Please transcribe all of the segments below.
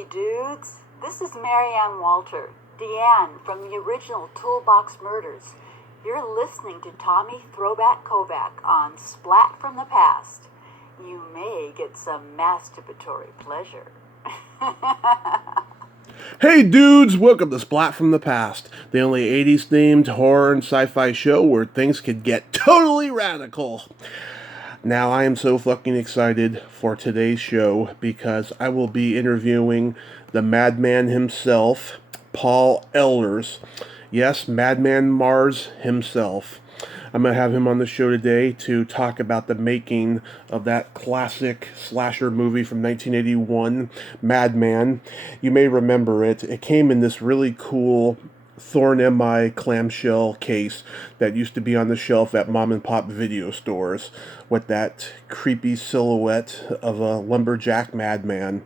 Hey dudes, this is Marianne Walter, Deanne from the original Toolbox Murders. You're listening to Tommy Throwback Kovac on Splat from the Past. You may get some masturbatory pleasure. Hey dudes, welcome to Splat from the Past, the only 80s themed horror and sci-fi show where things could get totally radical. Now I am so fucking excited for today's show because I will be interviewing the Madman himself, Paul Ehlers. Yes, Madman Marz himself. I'm going to have him on the show today to talk about the making of that classic slasher movie from 1981, Madman. You may remember it. It came in this really cool Thorn MI clamshell case that used to be on the shelf at mom and pop video stores with that creepy silhouette of a lumberjack madman.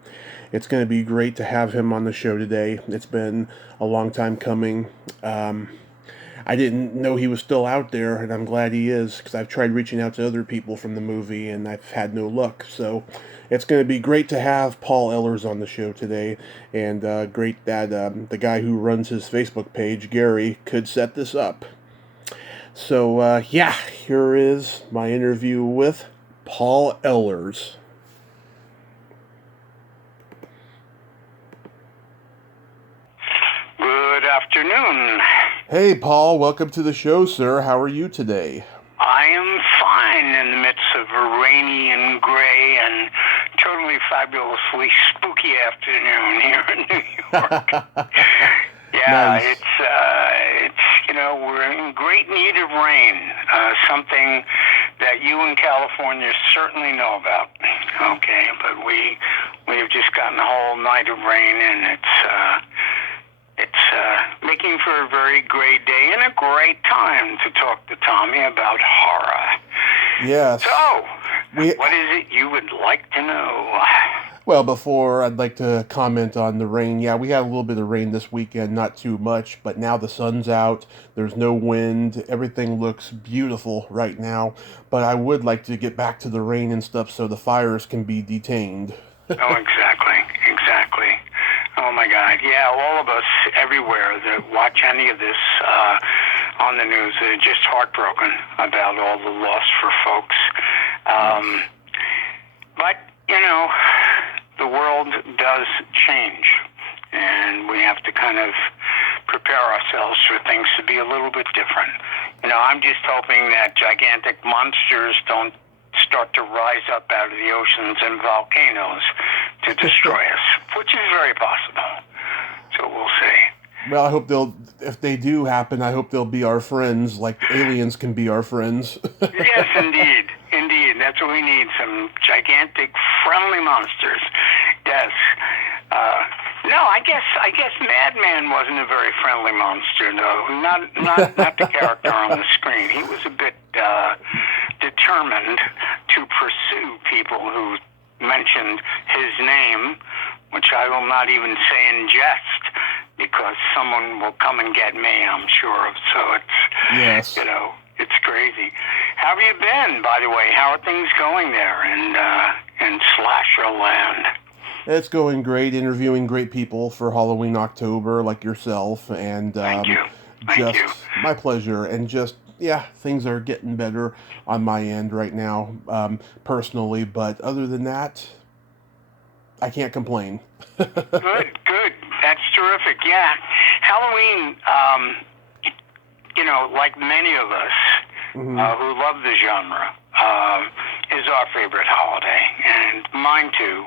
It's going to be great to have him on the show today. It's been a long time coming. I didn't know he was still out there, and I'm glad he is, because I've tried reaching out to other people from the movie, and I've had no luck. So it's going to be great to have Paul Ehlers on the show today, and great that the guy who runs his Facebook page, Gary, could set this up. So, here is my interview with Paul Ehlers. Good afternoon. Hey, Paul, welcome to the show, sir. How are you today? I am fine in the midst of a rainy and gray and totally fabulously spooky afternoon here in New York. Yeah, Nice. it's we're in great need of rain, something that you in California certainly know about. Okay, but we have just gotten a whole night of rain, and it's making for a very great day and a great time to talk to Tommy about horror. Yes. So, what is it you would like to know? Well, before I'd like to comment on the rain. Yeah, we had a little bit of rain this weekend, not too much, but now the sun's out, there's no wind, everything looks beautiful right now, but I would like to get back to the rain and stuff so the fires can be detained. Oh, exactly. Oh my God! Yeah, all of us everywhere that watch any of this on the news are just heartbroken about all the loss for folks. But the world does change, and we have to kind of prepare ourselves for things to be a little bit different. I'm just hoping that gigantic monsters don't start to rise up out of the oceans and volcanoes to destroy us, which is very possible. So we'll see. Well, I hope if they do happen, I hope they'll be our friends, like aliens can be our friends. Yes, indeed. That's what we need, some gigantic, friendly monsters. Yes. No, I guess Madman wasn't a very friendly monster, though. Not the character on the screen. He was a bit determined to pursue people who mentioned his name, which I will not even say in jest, because someone will come and get me, I'm sure. So it's, Yes. It's crazy. How have you been, by the way? How are things going there in Slasher Land? It's going great, interviewing great people for Halloween October, like yourself, and Thank you. My pleasure, and things are getting better on my end right now, personally, but other than that, I can't complain. Good. That's terrific. Yeah. Halloween, like many of us who love the genre, is our favorite holiday, and mine too.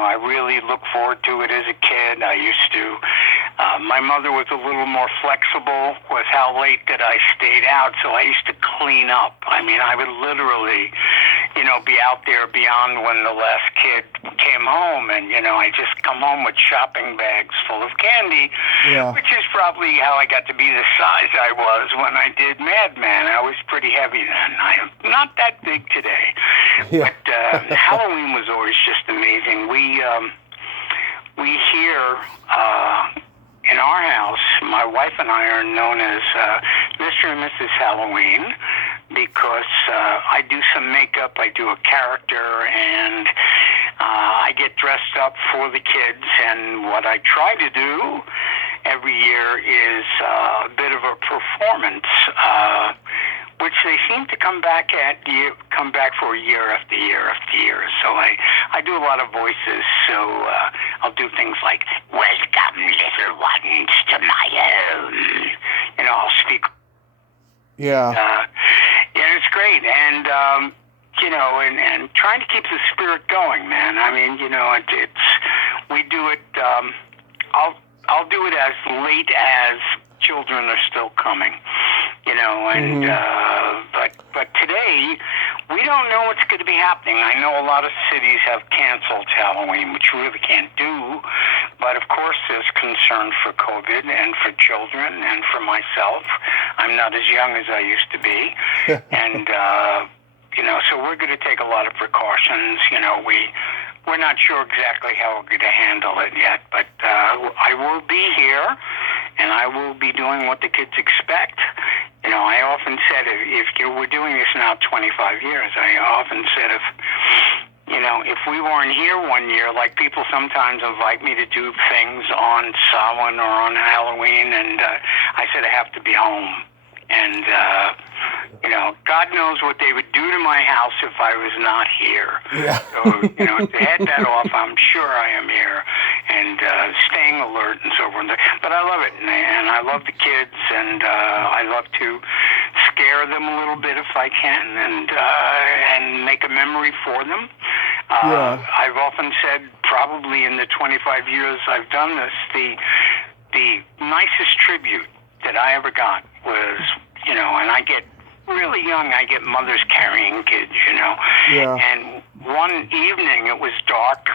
I really look forward to it as a kid. I used to. My mother was a little more flexible with how late that I stayed out, so I used to clean up. I mean, I would literally, be out there beyond when the last kid came home, and, I just come home with shopping bags full of candy, which is probably how I got to be the size I was when I did Madman. I was pretty heavy then. I am not that big today. Yeah. But Halloween was always just amazing. We here in our house, my wife and I are known as Mr. and Mrs. Halloween, because I do some makeup, I do a character, and I get dressed up for the kids, and what I try to do every year is a bit of a performance, which they seem to come back for year after year after year. So I do a lot of voices. So I'll do things like, "Welcome, little ones, to my home." I'll speak. Yeah. Yeah, it's great, and and trying to keep the spirit going, man. I mean, we do it. I'll do it as late as children are still coming, and but today we don't know what's going to be happening. I know a lot of cities have canceled Halloween, which you really can't do, but of course there's concern for COVID and for children and for myself. I'm not as young as I used to be, and so we're going to take a lot of precautions. We're not sure exactly how we're going to handle it yet, but I will be here, and I will be doing what the kids expect. I often said, if we're doing this now 25 years, I often said if we weren't here one year, like people sometimes invite me to do things on Samhain or on Halloween, and I said I have to be home. And, God knows what they would do to my house if I was not here. Yeah. So, to head that off, I'm sure I am here and staying alert and so forth. But I love it, and I love the kids, and I love to scare them a little bit if I can, and make a memory for them. I've often said, probably in the 25 years I've done this, the nicest tribute that I ever got was, and I get really young, I get mothers carrying kids, Yeah. And one evening it was dark,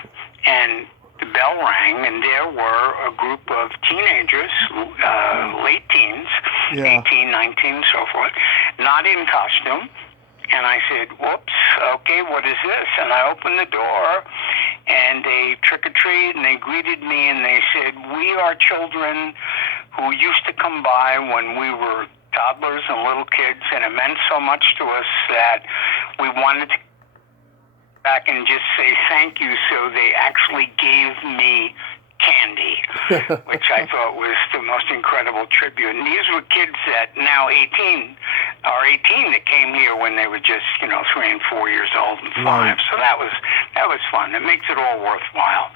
and the bell rang, and there were a group of teenagers, late teens, 18, 19, so forth, not in costume. And I said, "Whoops, okay, what is this?" And I opened the door, and they trick-or-treated, and they greeted me, and they said, "We are children who used to come by when we were toddlers and little kids, and it meant so much to us that we wanted to back and just say thank you." So they actually gave me candy, which I thought was the most incredible tribute. And these were kids that now 18 that came here when they were just 3 and 4 years old and 5. Right. So that was fun. It makes it all worthwhile,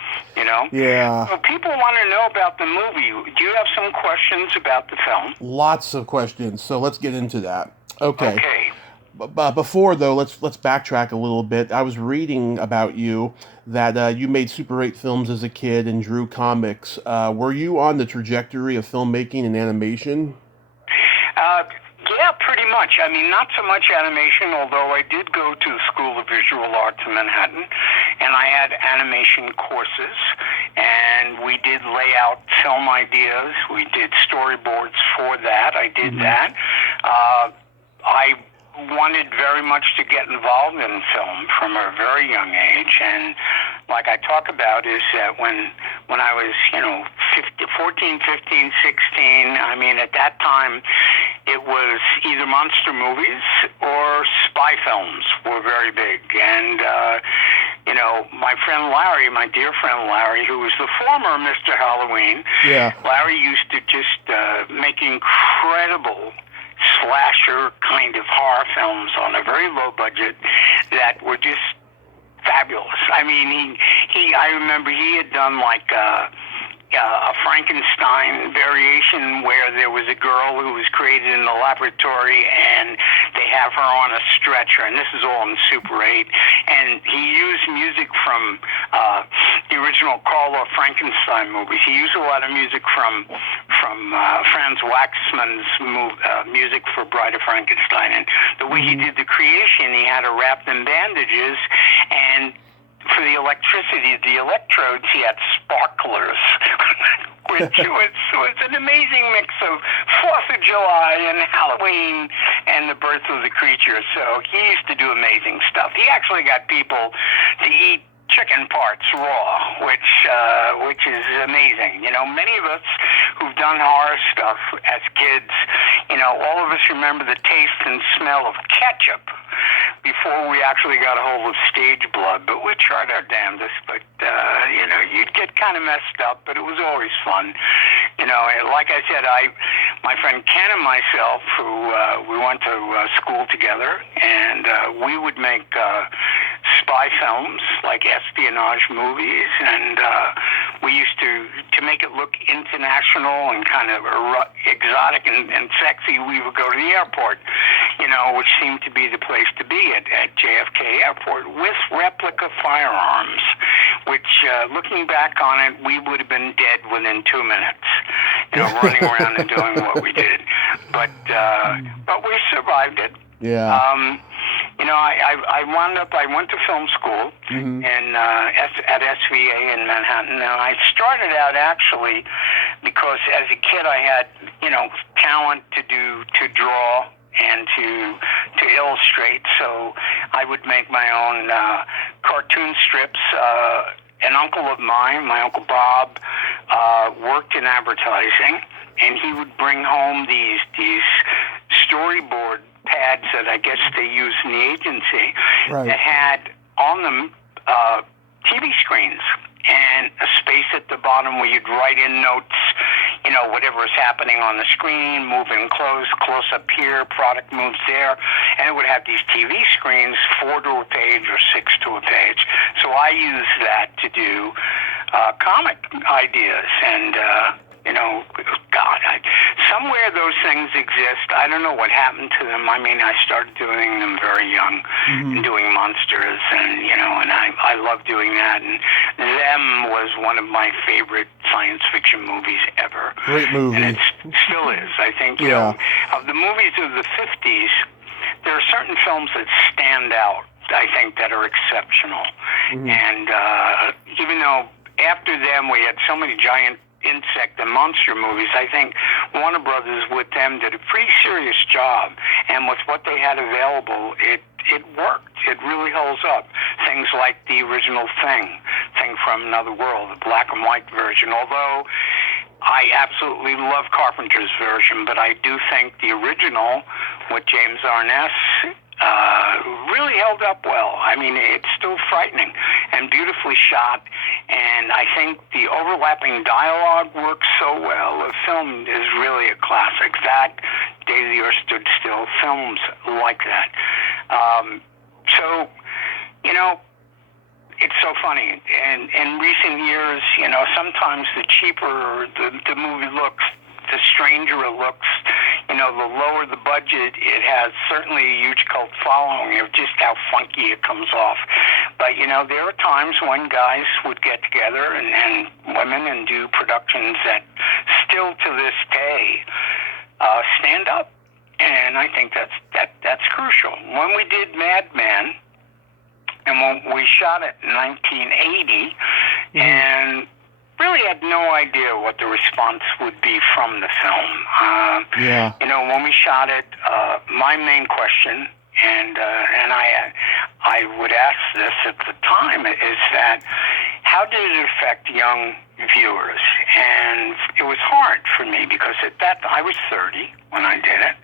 Yeah. So people want to know about the movie. Do you have some questions about the film? Lots of questions. So let's get into that. Okay. Okay. But before, though, let's backtrack a little bit. I was reading about you that you made Super 8 films as a kid and drew comics. Were you on the trajectory of filmmaking and animation? Yeah, pretty much. I mean, not so much animation, although I did go to the School of Visual Arts in Manhattan, and I had animation courses, and we did lay out film ideas. We did storyboards for that. I did that. I wanted very much to get involved in film from a very young age, and like I talk about is that when I was 14, 15, 16, I mean at that time it was either monster movies or spy films were very big, and my friend Larry, my dear friend Larry, who was the former Mr. Halloween, Larry used to just make incredible slasher kind of horror films on a very low budget that were just fabulous. I mean, I remember he had done like a Frankenstein variation where there was a girl who was created in the laboratory and they have her on a stretcher, and this is all in Super 8, and he used music from the original Karl or Frankenstein movies. He used a lot of music from Franz Waxman's music for Bride of Frankenstein, and the way he did the creation, he had her wrapped in bandages, and for the electricity, the electrodes, he had sparklers, which was an amazing mix of 4th of July and Halloween and the birth of the creature. So he used to do amazing stuff. He actually got people to eat chicken parts raw, which is amazing. Many of us who've done horror stuff as kids, all of us remember the taste and smell of ketchup before we actually got a hold of stage blood. But we're would tried our damnedest, but, you'd get kind of messed up, but it was always fun. Like I said, my friend Ken and myself, who we went to school together, and we would make spy films, like espionage movies, and we used to make it look international and kind of exotic and sexy. We would go to the airport, which seemed to be the place to be at JFK Airport, with replica firearms, which, looking back on it, we would have been dead within 2 minutes, running around and doing what we did. But we survived it. Yeah. I went to film school at SVA in Manhattan, and I started out actually because as a kid I had, talent to draw and to illustrate, so I would make my own cartoon strips. An uncle of mine, my Uncle Bob, worked in advertising, and he would bring home these storyboard pads that I guess they use in the agency, that had on them TV screens and a space at the bottom where you'd write in notes, whatever is happening on the screen, moving close up here, product moves there, and it would have these TV screens, 4 to a page or 6 to a page. So I used that to do comic ideas, and somewhere those things exist. I don't know what happened to them. I mean, I started doing them very young, and doing monsters, and and I love doing that. And Them was one of my favorite science fiction movies ever. Great movie. And it still is. I think, of the movies of the 50s, there are certain films that stand out, I think, that are exceptional. And even though after them we had so many giant insect and monster movies, I think Warner Brothers with them did a pretty serious job, and with what they had available, it worked. It really holds up. Things like the original Thing from Another World, the black and white version, although I absolutely love Carpenter's version, but I do think the original with James Arness really held up well. I mean, it's still frightening and beautifully shot, and I think the overlapping dialogue works so well. The film is really a classic. That, Day the Earth Stood Still, films like that. It's so funny. And in recent years, sometimes the cheaper the movie looks, the stranger it looks, the lower the budget, it has certainly a huge cult following of just how funky it comes off. But, there are times when guys would get together and women and do productions that still to this day stand up. And I think that's crucial. When we did Madman, and when we shot it in 1980, and really had no idea what the response would be from the film. When we shot it, my main question, and I would ask this at the time, is that how did it affect young viewers? And it was hard for me because at that I was 30 when I did it,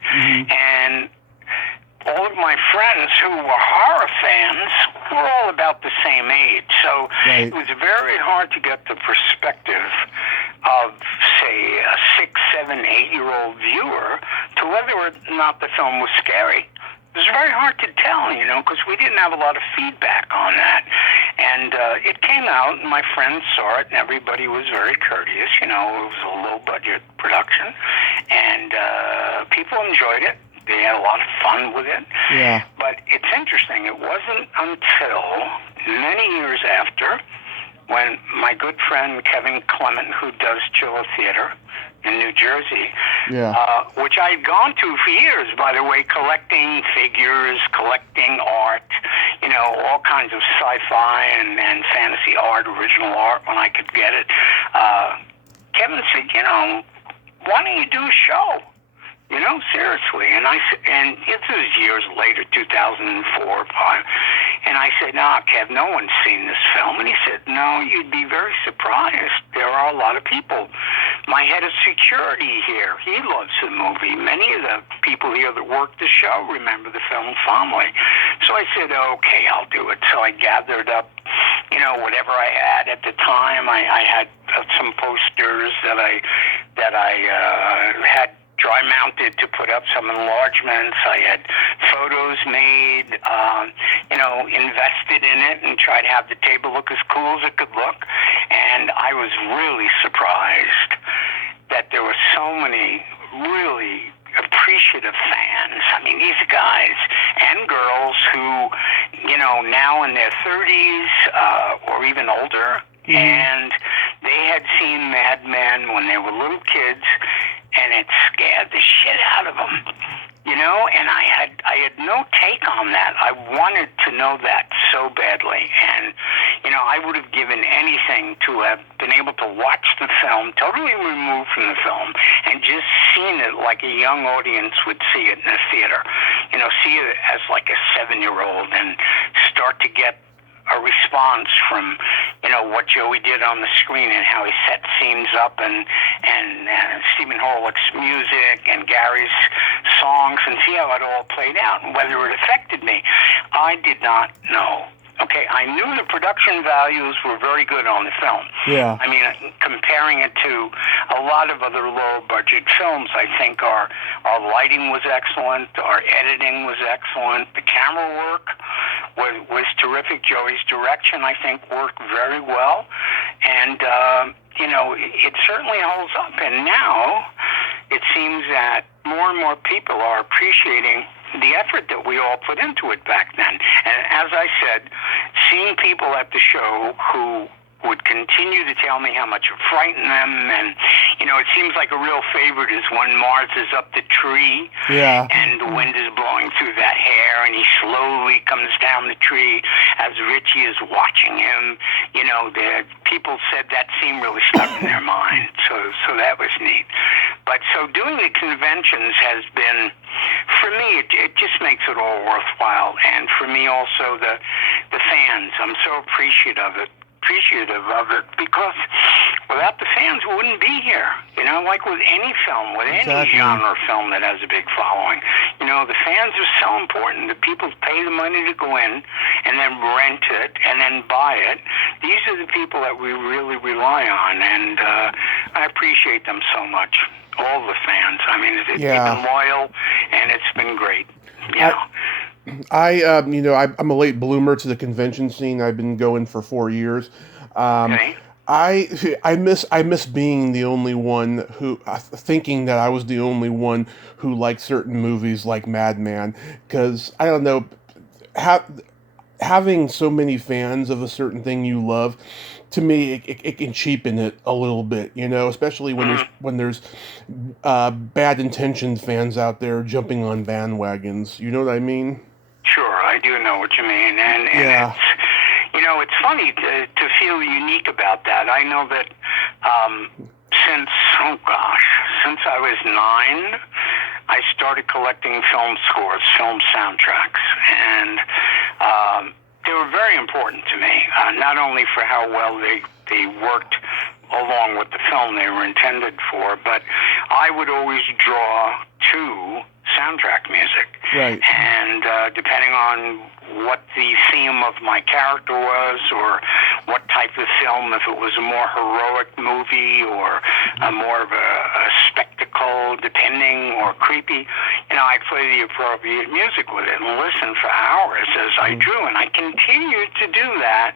and all of my friends who were horror fans were all about the same age. So it was very hard to get the perspective of, say, a 6, 7, 8-year-old viewer to whether or not the film was scary. It was very hard to tell, because we didn't have a lot of feedback on that. And it came out, and my friends saw it, and everybody was very courteous. It was a low-budget production, and people enjoyed it. They had a lot of fun with it. Yeah. But it's interesting. It wasn't until many years after when my good friend Kevin Clement, who does Chiller Theater in New Jersey, which I had gone to for years, by the way, collecting figures, collecting art, all kinds of sci-fi and fantasy art, original art when I could get it. Kevin said, why don't you do a show? Seriously. And this was years later, 2004 or 5. And I said, nah, Kev, no one's seen this film. And he said, no, you'd be very surprised. There are a lot of people. My head of security here, he loves the movie. Many of the people here that work the show remember the film fondly. So I said, okay, I'll do it. So I gathered up whatever I had at the time. I had some posters that I had dry mounted to put up some enlargements. I had photos made, invested in it and tried to have the table look as cool as it could look. And I was really surprised that there were so many really appreciative fans. I mean, these guys and girls who, now in their 30s or even older, and they had seen Madman when they were little kids, and it scared the shit out of them, and I had no take on that. I wanted to know that so badly, and, I would have given anything to have been able to watch the film, totally removed from the film, and just seen it like a young audience would see it in a theater, see it as like a 7-year-old and start to get a response from, what Joey did on the screen and how he set scenes up and Stephen Horlick's music and Gary's songs and see how it all played out and whether it affected me. I did not know. Okay, I knew the production values were very good on the film. Yeah. I mean, comparing it to a lot of other low-budget films, I think our lighting was excellent, our editing was excellent, the camera work was terrific. Joey's direction, I think, worked very well, and it certainly holds up. And now it seems that more and more people are appreciating the effort that we all put into it back then. And as I said, seeing people at the show who would continue to tell me how much it frightened them, and it seems like a real favorite is when Marz is up the tree, and the wind is blowing through that hair, and he slowly comes down the tree as Richie is watching him. The people said that scene really stuck in their mind, so that was neat. But so doing the conventions has been, for me, it just makes it all worthwhile, and for me also the fans. I'm so appreciative of it, because without the fans we wouldn't be here, like with any film, with any genre film that has a big following. The fans are so important. The people pay the money to go in and then rent it and then buy it. These are the people that we really rely on, and I appreciate them so much, all the fans. I mean, they've been loyal, and it's been great. I'm a late bloomer to the convention scene. I've been going for 4 years. Okay. I miss being the only one who thinking that I was the only one who liked certain movies like Madman, because I don't know, having so many fans of a certain thing you love, to me it can cheapen it a little bit, especially when there's bad intentioned fans out there jumping on bandwagons. You know what I mean? Sure, I do know what you mean, and it's funny to feel unique about that. I know that since I was 9, I started collecting film scores, film soundtracks, and they were very important to me, not only for how well they worked along with the film they were intended for, but I would always draw to soundtrack music. Right. And depending on what the theme of my character was, or what type of film, if it was a more heroic movie or more of a spectacle, depending, or creepy, I'd play the appropriate music with it and listen for hours as I drew. And I continued to do that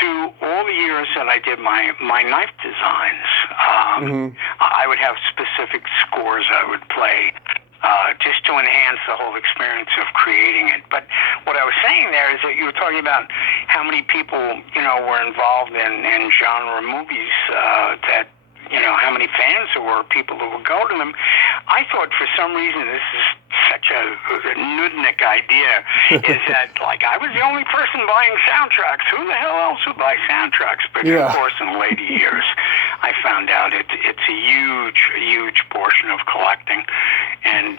through all the years that I did my knife designs. I would have specific scores I would play just to enhance the whole experience of creating it. But what I was saying there is that you were talking about how many people, were involved in genre movies, that, how many fans there were, people who would go to them. I thought for some reason this is such a nudnik idea, is that, like, I was the only person buying soundtracks. Who the hell else would buy soundtracks? But of course, in later years, I found out it's a huge portion of collecting, and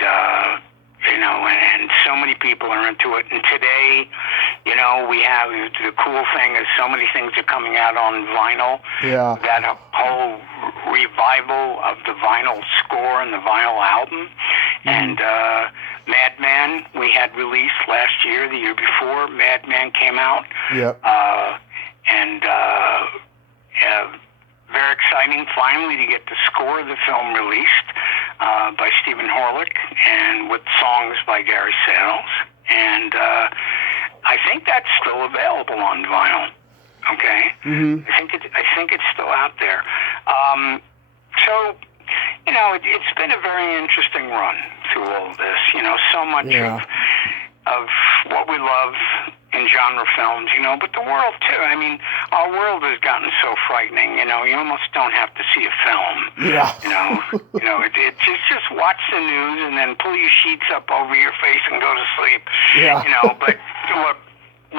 and so many people are into it. And today, we have, the cool thing is so many things are coming out on vinyl. Yeah. That whole revival of the vinyl score and the vinyl album. And Madman, we had released last year, the year before, Madman came out. Yep. exciting finally to get the score of the film released by Stephen Horlick and with songs by Gary Sales. And I think that's still available on vinyl. Okay? Mm-hmm. I think it's still out there. So, you know, it's been a very interesting run through all of this. You know, so much of what we love in genre films, you know, but the world too. I mean, our world has gotten so frightening. You know, you almost don't have to see a film. Yeah. You know, it's just watch the news and then pull your sheets up over your face and go to sleep. Yeah. You know, but look,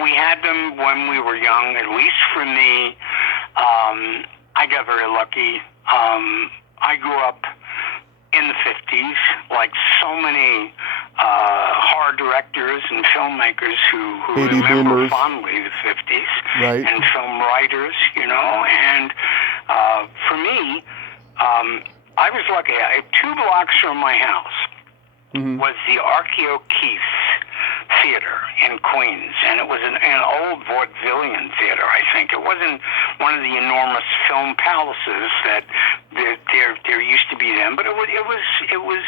we had them when we were young. At least for me, I got very lucky. I grew up in the 50s, like so many horror directors and filmmakers who Baby remember boomers. fondly the 50s, Right. and film writers, you know. And for me, I was lucky. 2 blocks from my house was the Archeo Keith Theater in Queens, and it was an old vaudevillian theater. I think it wasn't one of the enormous film palaces that there used to be then, but it was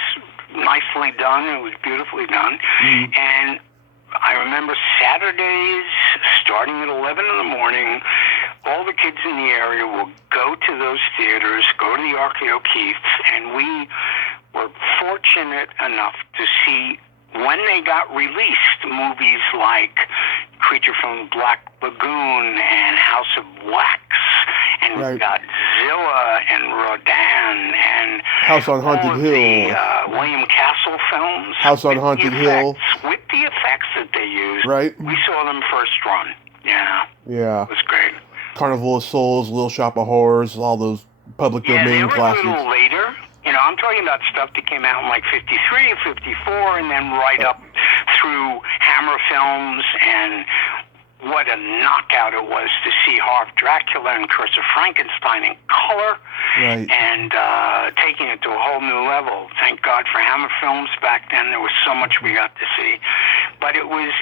nicely done. It was beautifully done, and I remember Saturdays starting at 11 in the morning. All the kids in the area will go to those theaters, go to the Archeo Keith, and we were fortunate enough to see, when they got released, movies like Creature from the Black Lagoon and House of Wax and Godzilla and Rodan and House on Haunted Hill. The William Castle films. House on Haunted Hill. With the effects that they used, Right. we saw them first run. Yeah. Yeah. It was great. Carnival of Souls, Little Shop of Horrors, all those public Yeah, they domain were classics. a little later. You know, I'm talking about stuff that came out in like 53, 54, and then right up through Hammer Films, and what a knockout it was to see Harv Dracula and Curse of Frankenstein in color, Right. and taking it to a whole new level. Thank God for Hammer Films back then. There was so much we got to see, but it was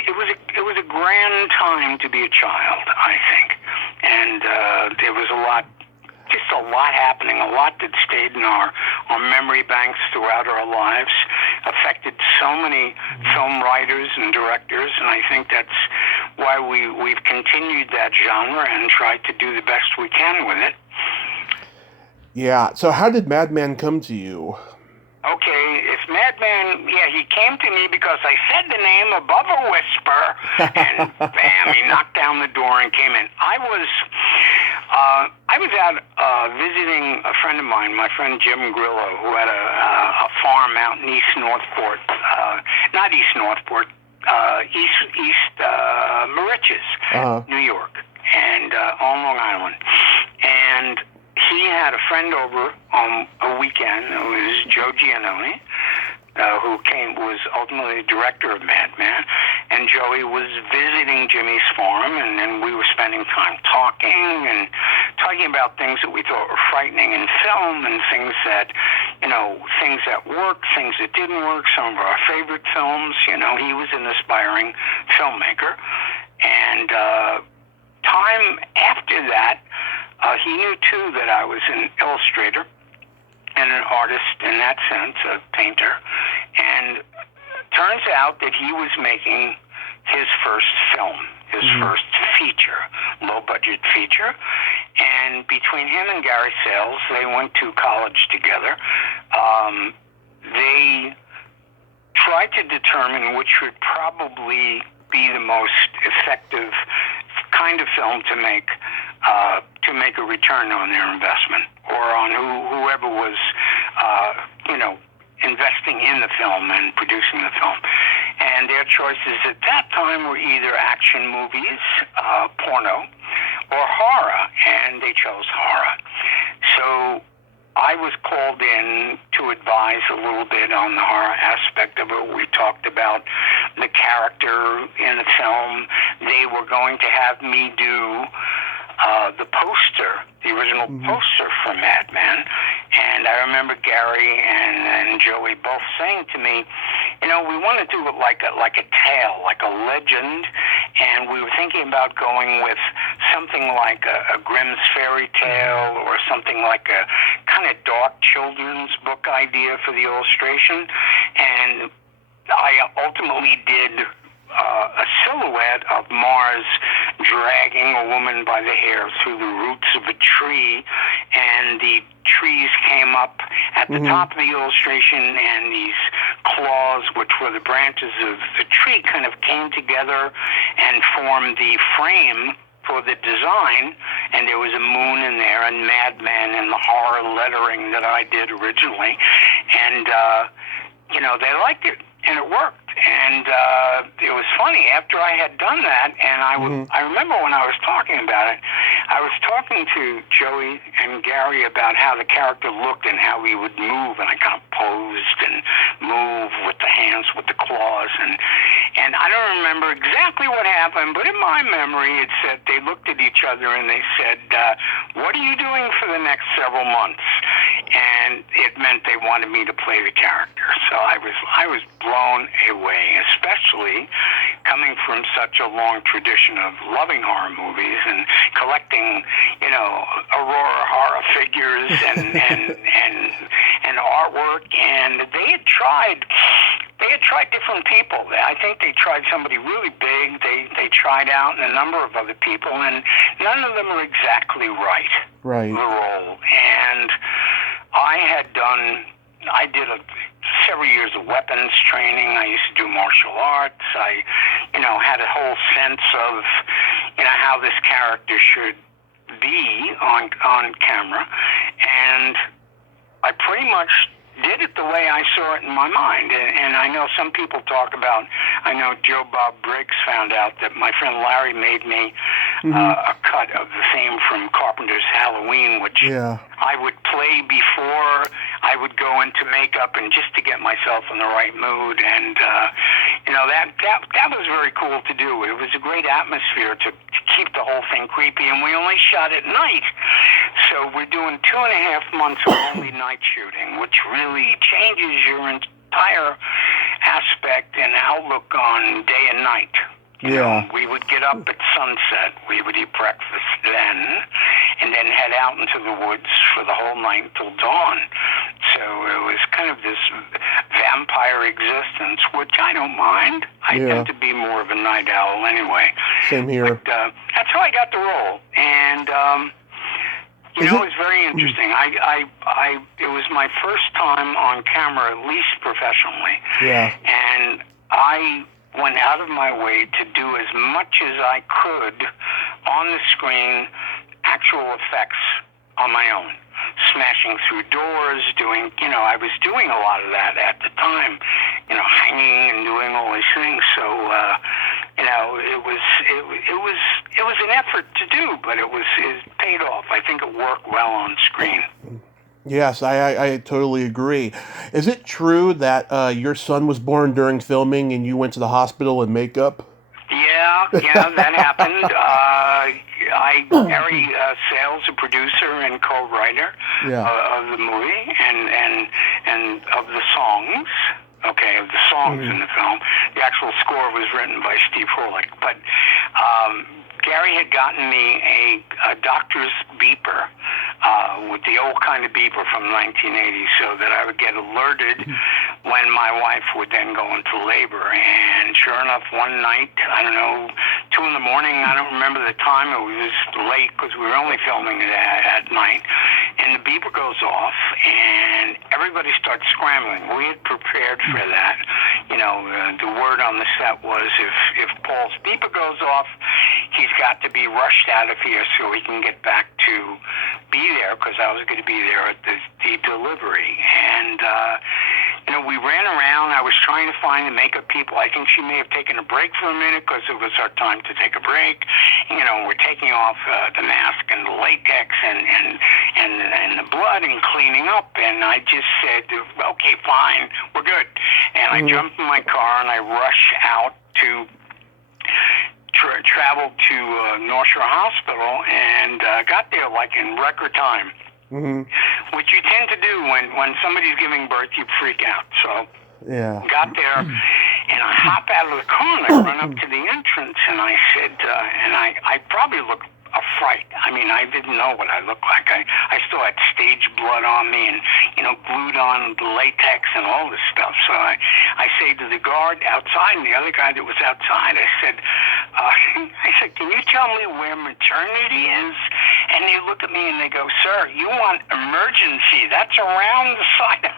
a grand time to be a child, I think, and there was just a lot happening, a lot that stayed in our memory banks throughout our lives, affected so many film writers and directors, and I think that's why we've continued that genre and tried to do the best we can with it. Yeah. So how did Madman come to you? Okay, if Madman, he came to me because I said the name above a whisper, and bam, he knocked down the door and came in. I was out visiting a friend of mine, my friend Jim Grillo, who had a farm out in East Northport, not East Northport, East Moriches, New York, and on Long Island, and he had a friend over on a weekend, who was Joe Giannone, who was ultimately the director of Madman, and Joey was visiting Jimmy's farm, and we were spending time talking about things that we thought were frightening in film, and things that worked, things that didn't work, some of our favorite films. You know, he was an aspiring filmmaker, and time after that, he knew too that I was an illustrator and an artist in that sense, a painter, and turns out that he was making his first film, his first feature, low-budget feature, and between him and Gary Sales, they went to college together. They tried to determine which would probably be the most effective kind of film to make a return on their investment, or on whoever was investing in the film and producing the film. And their choices at that time were either action movies, porno, or horror, and they chose horror. So I was called in to advise a little bit on the horror aspect of it. We talked about the character in the film. They were going to have me do the poster, the original poster for Madman. And I remember Gary and Joey both saying to me, we want to do it like a tale, like a legend. And we were thinking about going with something like a Grimm's fairy tale or something like a kind of dark children's book idea for the illustration. And I ultimately did a silhouette of Marz dragging a woman by the hair through the roots of a tree, and the trees came up at the top of the illustration, and these claws, which were the branches of the tree, kind of came together and formed the frame for the design. And there was a moon in there and Madman and the horror lettering that I did originally. And, they liked it, and it worked. And it was funny, after I had done that, and I remember when I was talking about it, I was talking to Joey and Gary about how the character looked and how he would move, and I kind of posed and moved with the hands, with the claws, and I don't remember exactly what happened, but in my memory it said they looked at each other and they said, what are you doing for the next several months? And it meant they wanted me to play the character. So I was blown away, especially coming from such a long tradition of loving horror movies and collecting, Aurora horror figures and artwork. And they had tried different people. I think they tried somebody really big. They tried out a number of other people, and none of them were exactly right. Right. The role. And I did several years of weapons training. I used to do martial arts. I, had a whole sense of, how this character should be on camera. And I pretty much did it the way I saw it in my mind. And I know some people talk about, I know Joe Bob Briggs found out that my friend Larry made me a cut of the theme from Carpenter's Halloween, which I would play before I would go into makeup and just to get myself in the right mood. And, that was very cool to do. It was a great atmosphere to keep the whole thing creepy. And we only shot at night. So we're doing 2.5 months of only night shooting, which really changes your entire aspect and outlook on day and night. We would get up at sunset. We would eat breakfast then, and then head out into the woods for the whole night until dawn. So it was kind of this vampire existence, which I don't mind. I tend to be more of a night owl anyway. Same here. But that's how I got the role. And it was very interesting. It was my first time on camera, at least professionally. Yeah. And I went out of my way to do as much as I could on the screen, actual effects on my own. Smashing through doors, doing, I was doing a lot of that at the time, hanging and doing all these things. So, it was an effort to do, but it paid off. I think it worked well on screen. Yes, I totally agree. Is it true that your son was born during filming and you went to the hospital in makeup? Yeah, that happened. Harry Sales, a producer and co-writer of the movie and of the songs. Okay, of the songs in the film. The actual score was written by Steve Frolick. But Gary had gotten me a doctor's beeper, with the old kind of beeper from 1980, so that I would get alerted when my wife would then go into labor. And sure enough, one night, I don't know, 2 in the morning, I don't remember the time, it was late because we were only filming it at night, and the beeper goes off, and everybody starts scrambling. We had prepared for that. The word on the set was if Paul's beeper goes off, he's got to be rushed out of here so he can get back to be there, because I was going to be there at the delivery. And, we ran around. I was trying to find the makeup people. I think she may have taken a break for a minute because it was our time to take a break. We're taking off the mask and the latex and the blood and cleaning up. And I just said, okay, fine, we're good. And I jumped in my car and I rushed out to travel to North Shore Hospital and got there like in record time. Which you tend to do when somebody's giving birth, you freak out. So got there, and I hop out of the car and I run up to the entrance, and I said, and I probably look a fright. I mean, I didn't know what I looked like. I still had stage blood on me and, glued on latex and all this stuff. So I say to the guard outside and the other guy that was outside, I said, can you tell me where maternity is? And they look at me and they go, sir, you want emergency. That's around the side of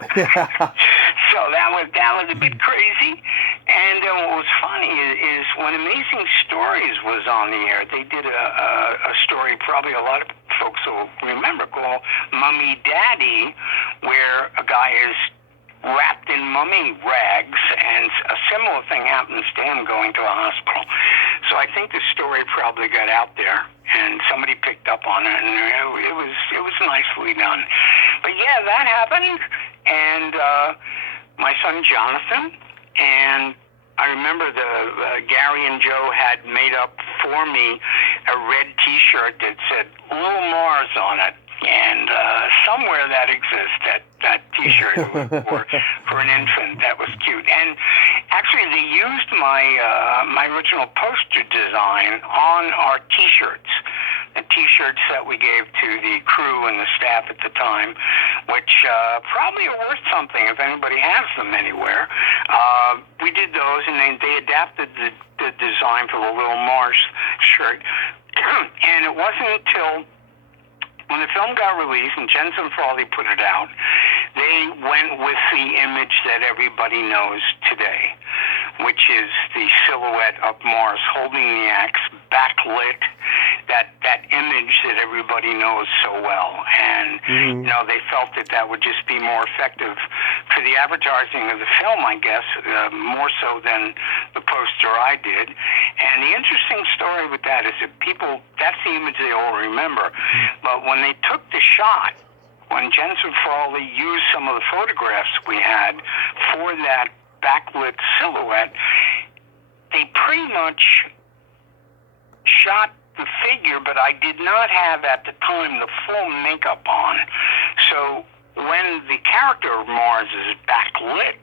So that was a bit crazy. And what was funny is when Amazing Stories was on the air, they did a story probably a lot of folks will remember called Mummy Daddy, where a guy is wrapped in mummy rags, and a similar thing happens to him going to a hospital. So I think the story probably got out there, and somebody picked up on it, and it was nicely done. But yeah, that happened, and my son Jonathan, and I remember Gary and Joe had made up for me a red T-shirt that said Little Marz on it, and somewhere that exists, that T-shirt for an infant. That was cute. And actually, they used my original poster design on our T-shirts, the T-shirts that we gave to the crew and the staff at the time, which probably are worth something if anybody has them anywhere. We did those, and they adapted the design for the Little Marz shirt. And it wasn't until when the film got released and Jensen Frawley put it out, they went with the image that everybody knows today, which is the silhouette of Marz holding the axe, backlit, that image that everybody knows so well. And, they felt that would just be more effective for the advertising of the film, I guess, more so than the poster I did. And the interesting story with that is that that's the image they all remember. But when they took the shot, when Jensen Frawley used some of the photographs we had for that backlit silhouette, they pretty much shot the figure, but I did not have at the time the full makeup on. So when the character of Marz is backlit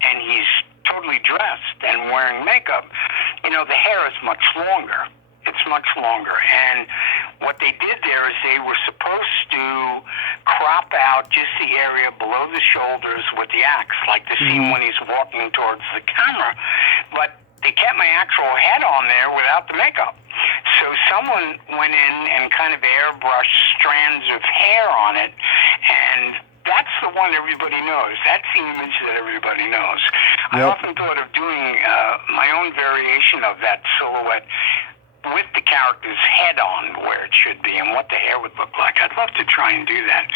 and he's totally dressed and wearing makeup, the hair is much longer. It's much longer. And what they did there is they were supposed to crop out just the area below the shoulders with the axe, like the scene when he's walking towards the camera. But they kept my actual head on there without the makeup. So someone went in and kind of airbrushed strands of hair on it, and that's the one everybody knows. That's the image that everybody knows. Yep. I often thought of doing my own variation of that silhouette with the character's head on where it should be and what the hair would look like. I'd love to try and do that.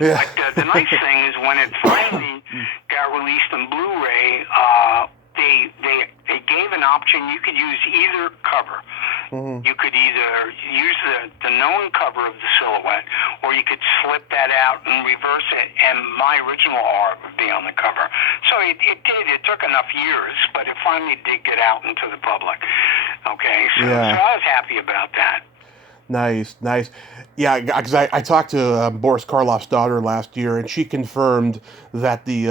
Yeah. But the nice thing is when it finally got released on Blu-ray, they gave an option. You could use either cover. You could either use the known cover of the silhouette, or you could flip that out and reverse it, and my original art would be on the cover. So it did. It took enough years, but it finally did get out into the public. Okay, so I was happy about that. Nice. Yeah, because I talked to Boris Karloff's daughter last year, and she confirmed that the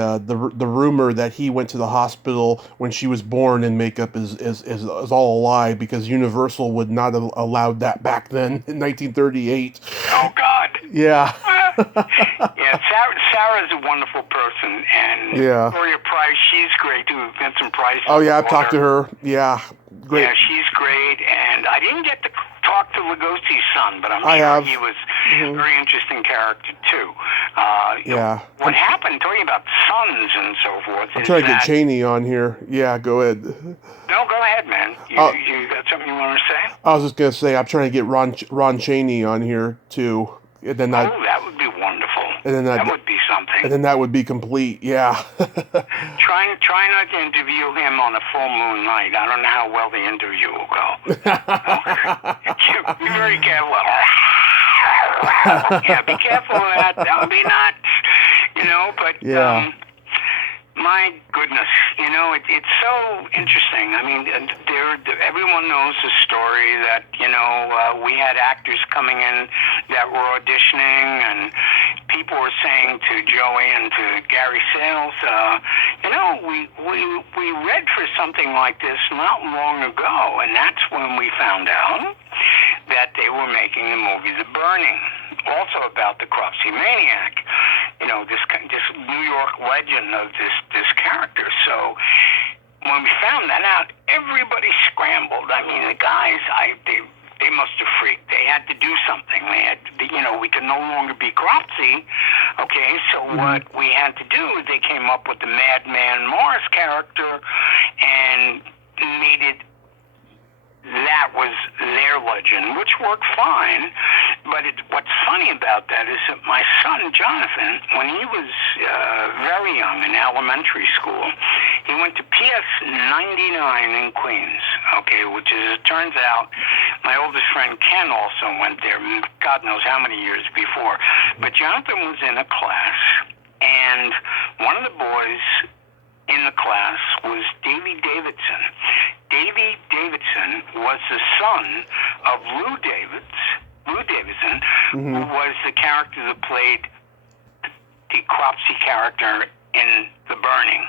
rumor that he went to the hospital when she was born in makeup is all a lie, because Universal would not have allowed that back then in 1938. Oh God. Yeah. Sarah's a wonderful person, and Gloria Price, she's great too. Vincent Price. Oh yeah, I've talked to her. Yeah, great. Yeah, she's great, and I didn't get to talk to Lugosi's son, but I'm sure he was a very interesting character too. What happened, talking about sons and so forth, I'm trying to get Cheney on here. Yeah, go ahead. No, go ahead, man. You got something you want to say? I was just going to say, I'm trying to get Ron Cheney on here too. And then that would be wonderful. And then that would be something. And then that would be complete, yeah. Try not to interview him on a full moon night. I don't know how well the interview will go. Be very careful. Yeah, be careful of that. That would be nuts. But my goodness, it's so interesting. I mean, everyone knows the story that, we had actors coming in that were auditioning, and people were saying to Joey and to Gary Sales, we read for something like this not long ago, and that's when we found out that they were making the movie The Burning, also about the Cropsey maniac, this New York legend of this character. So when we found that out, everybody scrambled. I mean, the guys, they must have freaked. They had to do something. They had to be, we could no longer be Cropsey. Okay, so what we had to do is they came up with the Madman Marz character and made it, that was their legend, which worked fine. But what's funny about that is that my son, Jonathan, when he was very young in elementary school, he went to PS 99 in Queens, okay, which is, it turns out, my oldest friend Ken also went there, God knows how many years before. But Jonathan was in a class, and one of the boys in the class was Davy Davidson. Davy Davidson was the son of Lou Davidson, who was the character that played the Cropsey character in The Burning.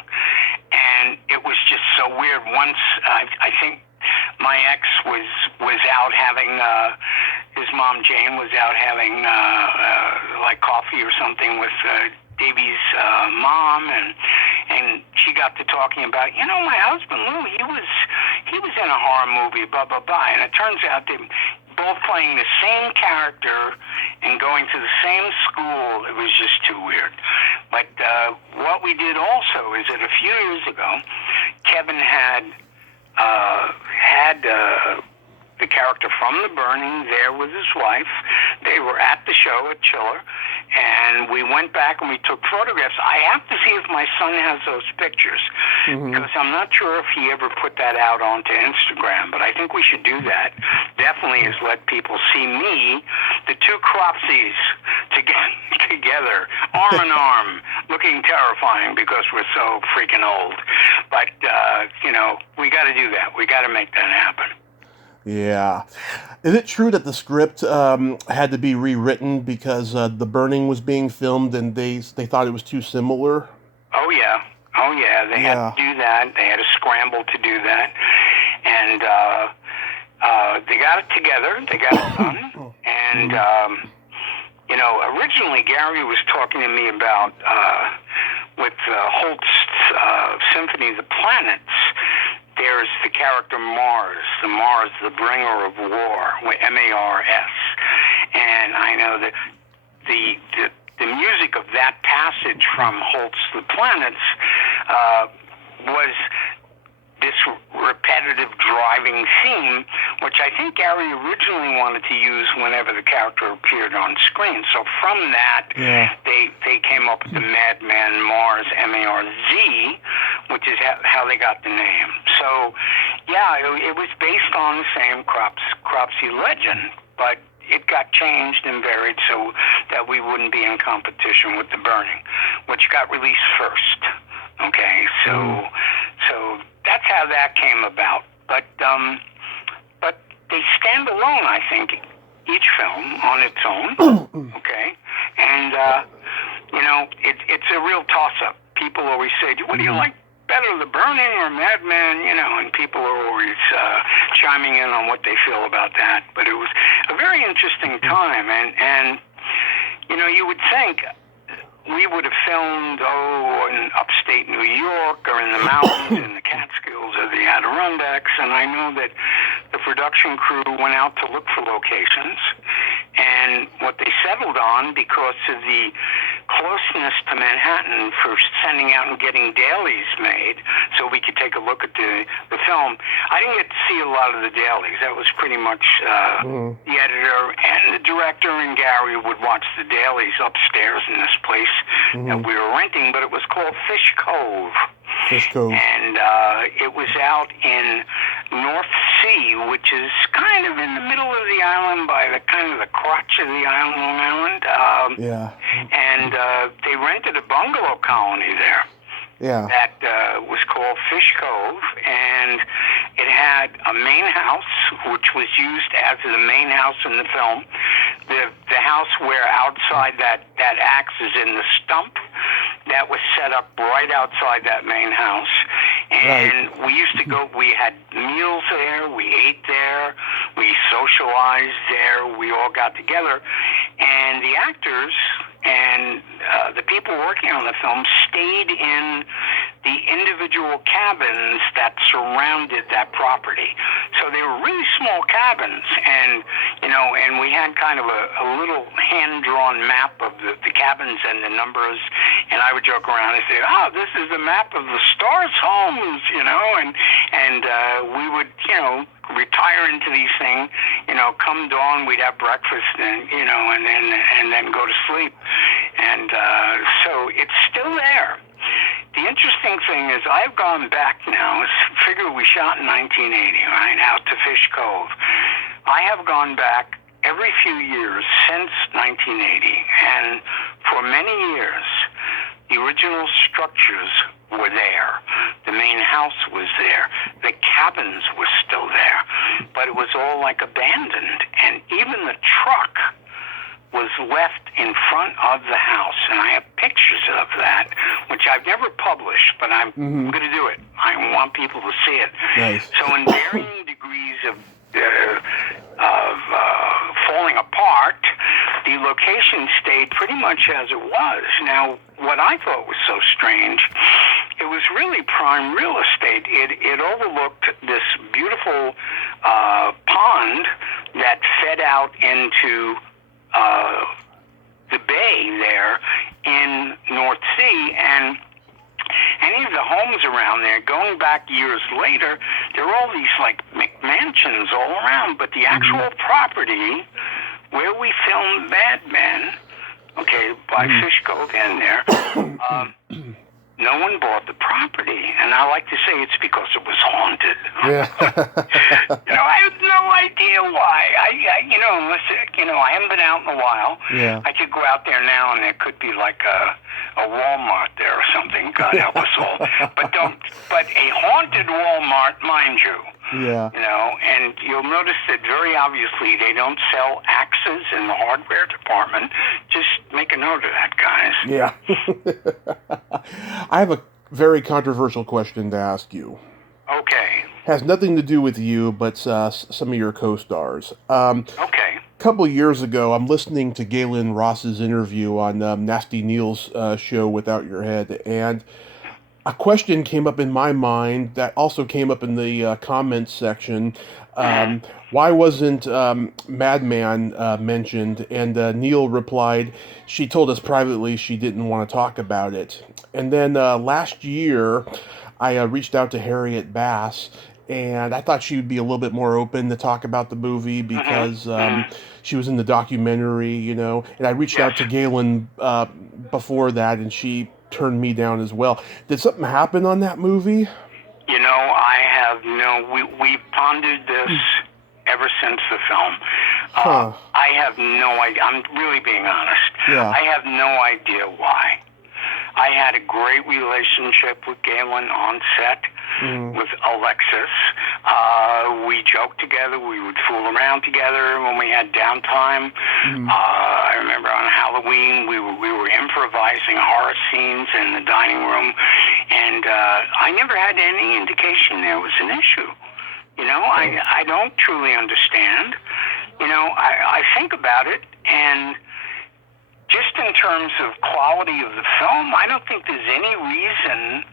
And it was just so weird. Once, I think my ex was out having, his mom Jane was out having like coffee or something with Davy's mom, and she got to talking about, my husband Lou, he was in a horror movie, blah blah blah, and it turns out they both playing the same character and going to the same school. It was just too weird. But what we did also is that a few years ago, Kevin had the character from The Burning there with his wife. They were at the show at Chiller, and we went back and we took photographs. I have to see if my son has those pictures, because I'm not sure if he ever put that out onto Instagram, but I think we should do that. Definitely is let people see me, the two Cropseys together, arm in arm, looking terrifying because we're so freaking old. But, we got to do that. We got to make that happen. Yeah. Is it true that the script had to be rewritten because The Burning was being filmed and they thought it was too similar? Oh, yeah. They had to do that. They had to scramble to do that. And they got it together. They got it done. And, originally Gary was talking to me about, with Holst's Symphony of the Planets, there's the character Marz, the bringer of war, M-A-R-S. And I know that the music of that passage from Holst's The Planets was this repetitive driving theme, which I think Gary originally wanted to use whenever the character appeared on screen. So from that, they came up with the Madman Marz, M-A-R-Z, which is how they got the name. So, it was based on the same Cropsey legend, but it got changed and varied so that we wouldn't be in competition with The Burning, which got released first. Okay, so that's how that came about. But they stand alone, I think, each film on its own. Okay, and it's a real toss-up. People always say, "What do you like better, The Burning or Madman?" And people are always chiming in on what they feel about that. But it was a very interesting time, and you would think we would have filmed, in upstate New York or in the mountains, in the Catskills or the Adirondacks, and I know that the production crew went out to look for locations, and what they settled on, because of the closeness to Manhattan, for sending out and getting dailies made so we could take a look at the film. I didn't get to see a lot of the dailies. That was pretty much the editor and the director and Gary would watch the dailies upstairs in this place that we were renting, but it was called Fish Cove. And it was out in North Sea, which is kind of in the middle of the island by the crotch of the island, Long Island. And they rented a bungalow colony there. That was called Fish Cove, and it had a main house, which was used as the main house in the film. The house where outside that axe is in the stump, that was set up right outside that main house. And we used to go, we had meals there, we ate there, we socialized there, we all got together. And the actors and the people working on the film stayed in the individual cabins that surrounded that property. So they were really small cabins, and and we had kind of a little hand-drawn map of the cabins and the numbers, and I would joke around and say, "Oh, this is the map of the stars' homes," and we would, retire into these things. Come dawn, we'd have breakfast, and and then go to sleep, and so it's still there. The interesting thing is I've gone back now. Figure we shot in 1980, right, out to Fish Cove. I have gone back every few years since 1980, and for many years, the original structures were there. The main house was there. The cabins were still there, but it was all like abandoned, and even the truck was left in front of the house, and I have pictures of that, which I've never published, but I'm going to do it. I want people to see it. Nice. So in varying degrees of falling apart, the location stayed pretty much as it was. Now, what I thought was so strange, it was really prime real estate. It overlooked this beautiful pond that fed out into the bay there in North Sea, and any of the homes around there, going back years later, there are all these like McMansions all around, but the actual property where we filmed Madman, by Fish Cove in there, no one bought the property, and I like to say it's because it was haunted. Yeah. I have no idea why. Unless I haven't been out in a while. Yeah. I could go out there now, and there could be like a Walmart there or something. God help us all. But a haunted Walmart, mind you. Yeah. And you'll notice that very obviously they don't sell axes in the hardware department. Just make a note of that, guys. Yeah. I have a very controversial question to ask you. Okay. Has nothing to do with you, but some of your co-stars. Okay. A couple years ago, I'm listening to Galen Ross's interview on Nasty Neil's show Without Your Head, and a question came up in my mind that also came up in the comments section. Why wasn't Madman mentioned? And Neil replied, she told us privately she didn't want to talk about it. And then last year, I reached out to Harriet Bass, and I thought she would be a little bit more open to talk about the movie because she was in the documentary, and I reached out to Galen before that, and she turned me down as well. Did something happen on that movie? I have we pondered this ever since the film. I have no idea. I'm really being honest. Yeah. I have no idea why. I had a great relationship with Galen on set, with Alexis. We joked together. We would fool around together when we had downtime. I remember on Halloween we were improvising horror scenes in the dining room, and I never had any indication there was an issue. I don't truly understand. I think about it, and just in terms of quality of the film, I don't think there's any reason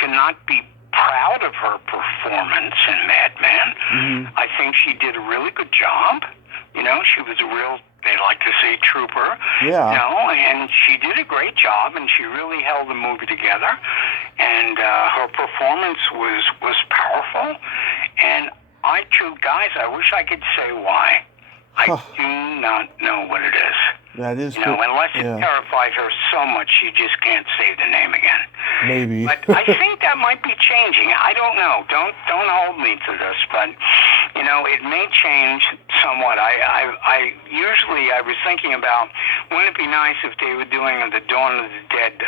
to not be proud of her performance in Madman. I think she did a really good job. She was a real, they like to say, trooper. Yeah. And she did a great job, and she really held the movie together. And her performance was powerful. And guys, I wish I could say why. I do not know what it is. That is unless it terrified her so much she just can't say the name again. Maybe. But I think that might be changing. I don't know. Don't hold me to this, but it may change somewhat. I usually was thinking about, wouldn't it be nice if they were doing the Dawn of the Dead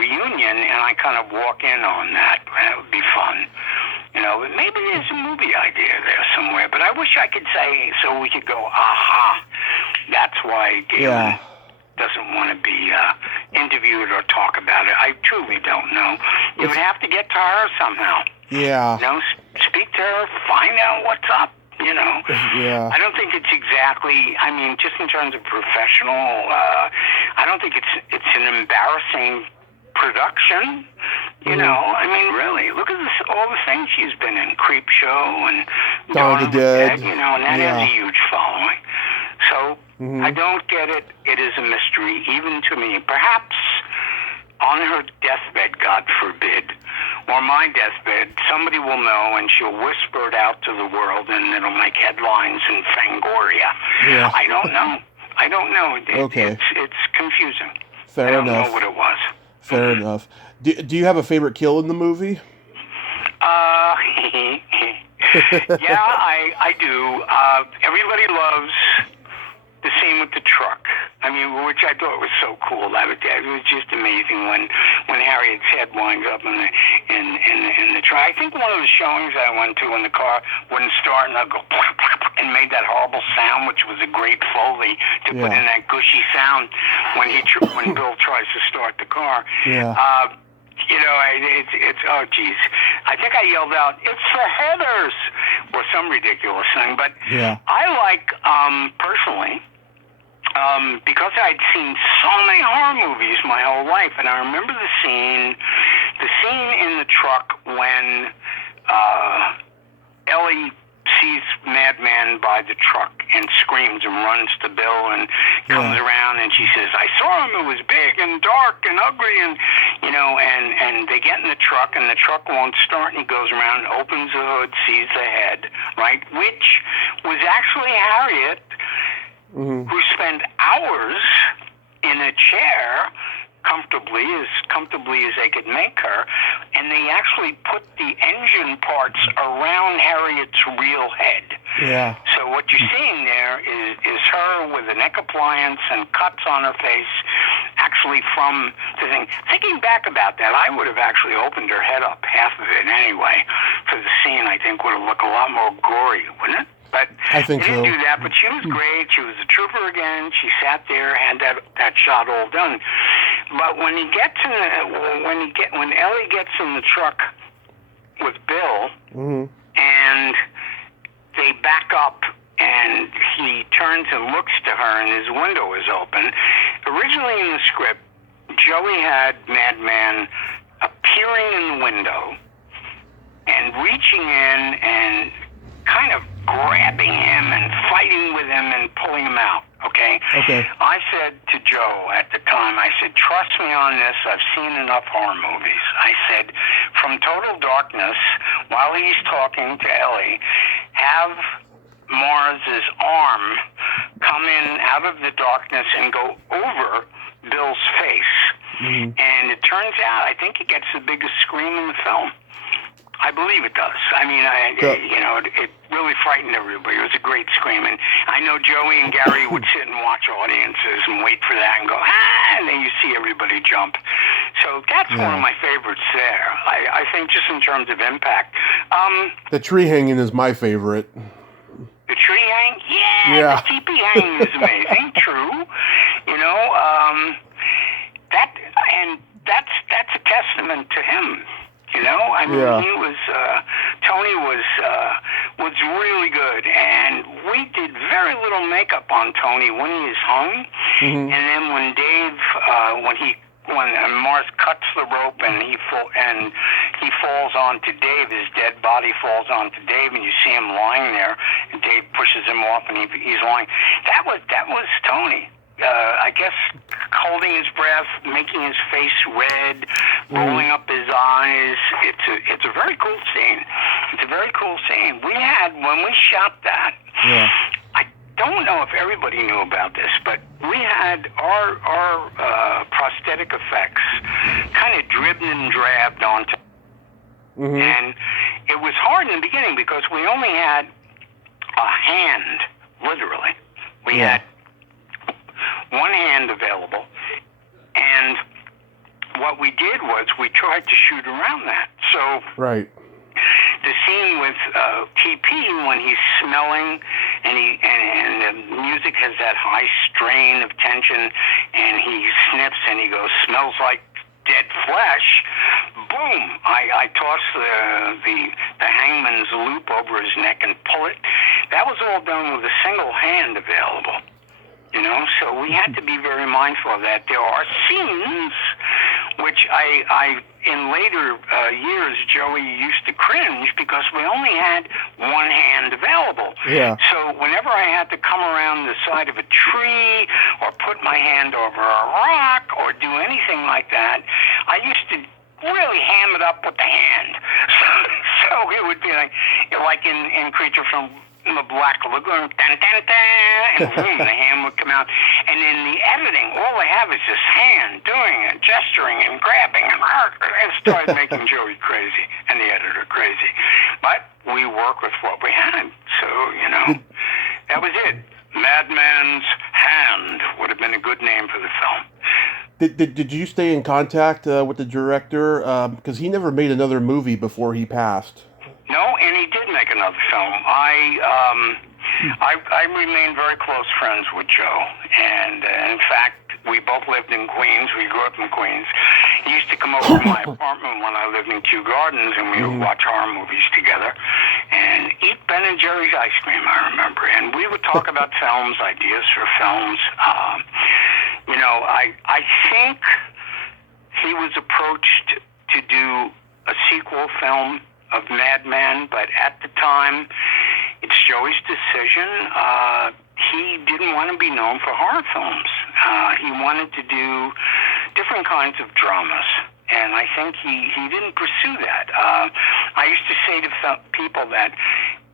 reunion, and I kind of walk in on that. That would be fun. Maybe there's a movie idea there somewhere, but I wish I could say, so we could go, aha, that's why Galen doesn't want to be interviewed or talk about it. I truly don't know. You would have to get to her somehow. Yeah. You know, speak to her, find out what's up. You know, Yeah. I don't think it's exactly. I mean, just in terms of professional, I don't think it's an embarrassing production. You know, I mean, really, look at all the things she's been in. Creep Show and Dawn of the Dead. You know, and that has a huge following. So I don't get it. It is a mystery, even to me. Perhaps on her deathbed, God forbid, or my deathbed, somebody will know and she'll whisper it out to the world and it'll make headlines in Fangoria. Yeah. I don't know. Okay. It's confusing. Fair I don't enough. know what it was. Fair enough. Do you have a favorite kill in the movie? Yeah, I do. Everybody loves the scene with the truck. I mean, which I thought was so cool. It was just amazing when Harriet's head winds up in the truck. I think one of the showings I went to when the car wouldn't start and I'd go and made that horrible sound, which was a great Foley to put in that gushy sound when Bill tries to start the car. Yeah. You know, it's oh geez. I think I yelled out, "It's for Heathers," or some ridiculous thing. But I like personally. Because I'd seen so many horror movies my whole life, and I remember the scene in the truck when Ellie sees Madman by the truck and screams and runs to Bill and comes around and she says, "I saw him. It was big and dark and ugly," and you know, and they get in the truck and the truck won't start, and he goes around, opens the hood, sees the head, right, which was actually Harriet. Who spend hours in a chair comfortably as they could make her, and they actually put the engine parts around Harriet's real head. Yeah. So what you're seeing there is her with a neck appliance and cuts on her face, actually from the thing. Thinking back about that, I would have actually opened her head up, half of it anyway, for the scene. I think would have looked a lot more gory, wouldn't it? But I think they didn't do that. But she was great. She was a trooper again. She sat there, had that shot all done. But when Ellie gets in the truck with Bill, and they back up, and he turns and looks to her, and his window is open. Originally in the script, Joey had Madman appearing in the window and reaching in and kind of grabbing him and fighting with him and pulling him out, okay? I said to Joe at the time, I said, trust me on this, I've seen enough horror movies. I said, from total darkness, while he's talking to Ellie, have Marz's arm come in out of the darkness and go over Bill's face. And it turns out, I think it gets the biggest scream in the film. I believe it does. I mean, it really frightened everybody. It was a great scream. And I know Joey and Gary would sit and watch audiences and wait for that and go, and then you see everybody jump. So that's one of my favorites there. I think just in terms of impact. The tree hanging is my favorite. The tree hang? Yeah. The teepee hanging is amazing. True. You know, that's a testament to him. You know, I mean, he was, Tony was really good, and we did very little makeup on Tony when he is hung, and then when Dave, when Marz cuts the rope and he falls onto Dave, his dead body falls onto Dave, and you see him lying there, and Dave pushes him off, and he's lying. That was Tony. I guess holding his breath, making his face red, rolling up his eyes. It's a very cool scene. It's a very cool scene. We had, when we shot that, I don't know if everybody knew about this, but we had our prosthetic effects kind of dribbed and drabbed onto, and it was hard in the beginning because we only had a hand, literally. We had one hand available, and what we did was we tried to shoot around that. So the scene with TP when he's smelling and the music has that high strain of tension, and he sniffs and he goes, "Smells like dead flesh." Boom! I toss the hangman's loop over his neck and pull it. That was all done with a single hand available. So we had to be very mindful of that. There are scenes which I in later years, Joey used to cringe because we only had one hand available. Yeah. So whenever I had to come around the side of a tree or put my hand over a rock or do anything like that, I used to really ham it up with the hand. So it would be like in Creature from the Black Lagoon, dun, dun, dun, and boom, the hand would come out. And in the editing, all they have is this hand doing it, gesturing and grabbing, and it started making Joey crazy and the editor crazy. But we work with what we had, so, that was it. Madman's Hand would have been a good name for the film. Did you stay in contact with the director? Because he never made another movie before he passed. No, and he did make another film. I remained very close friends with Joe, and in fact, we both lived in Queens. We grew up in Queens. He used to come over to my apartment when I lived in Kew Gardens, and we would watch horror movies together and eat Ben and Jerry's ice cream, I remember. And we would talk about films, ideas for films. I think he was approached to do a sequel film of Madman, but at the time, it's Joey's decision. He didn't want to be known for horror films. He wanted to do different kinds of dramas, and I think he didn't pursue that. I used to say to people that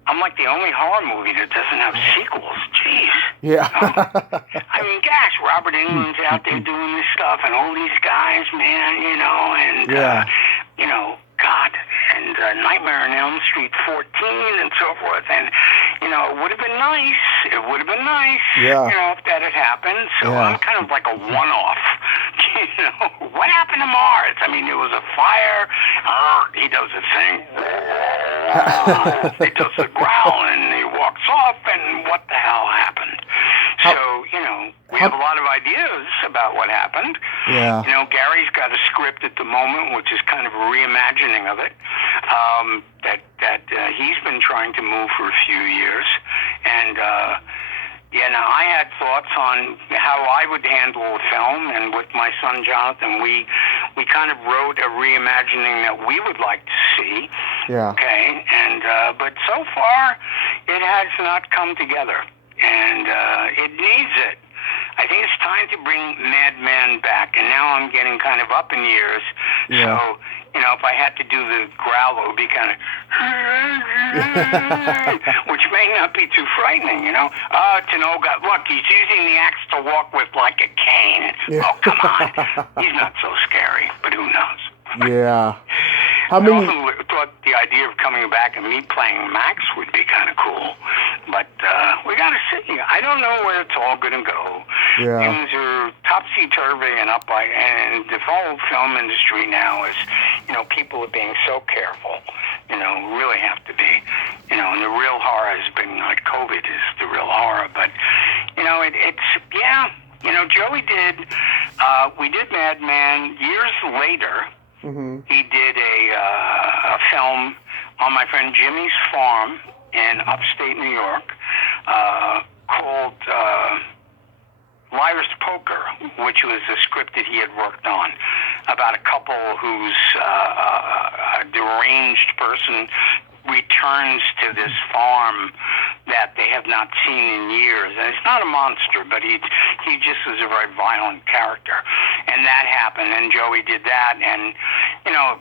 I'm like the only horror movie that doesn't have sequels. Jeez. Yeah. I mean, gosh, Robert Englund's out there doing this stuff, and all these guys, man, and yeah. God, and Nightmare on Elm Street 14 and so forth, and it would have been nice. It would have been nice, if that had happened. So I'm kind of like a one-off. What happened to Mars? I mean, there was a fire. He does a thing. He does the growl, and he walks off, and what the hell happened? So, we have a lot of ideas about what happened. Yeah. Gary's got a script at the moment, which is kind of a reimagining of it, that he's been trying to move for a few years. And, now I had thoughts on how I would handle a film, and with my son Jonathan, we kind of wrote a reimagining that we would like to see. Yeah. Okay, and but so far, it has not come together, and it needs it. I think it's time to bring Madman back, and now I'm getting kind of up in years. Yeah. So, if I had to do the growl, it would be kind of, which may not be too frightening, to know, God, look, he's using the axe to walk with like a cane. Yeah. Oh, come on. He's not so scary, but who knows? Yeah. I often thought the idea of coming back and me playing Max would be kind of cool, but we got to see. I don't know where it's all going to go. Yeah. Things are topsy-turvy and and the whole film industry now is, people are being so careful, really have to be, and the real horror has been like COVID is the real horror, but, Joey did, we did Madman years later. Mm-hmm. He did a film on my friend Jimmy's farm in upstate New York called Liar's Poker, which was a script that he had worked on about a couple whose a deranged person returns to this farm that they have not seen in years. And it's not a monster, but he just is a very violent character. And that happened, and Joey did that. And,